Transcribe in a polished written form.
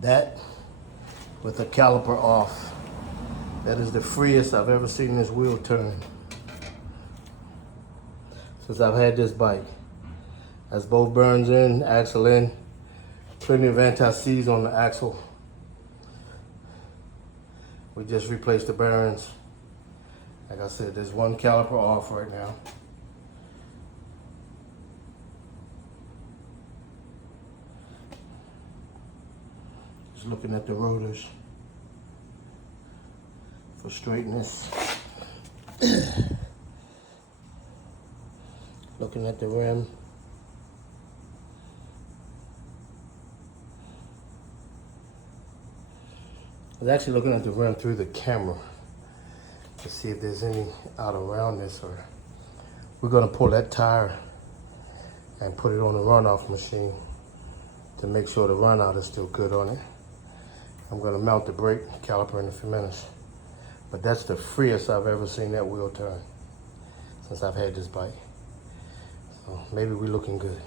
That with the caliper off. That is the freest I've ever seen this wheel turn since I've had this bike. That's both bearings in, axle in, plenty of anti-seize on the axle. We just replaced the bearings. Like I said, there's one caliper off right now. Just looking at the rotors for straightness. Looking at the rim. I was actually looking at the rim through the camera to see if there's any out around this, or we're gonna pull that tire and put it on the runoff machine to make sure the runout is still good on it. I'm gonna mount the brake caliper in a few minutes. But that's the freest I've ever seen that wheel turn since I've had this bike. So maybe we're looking good.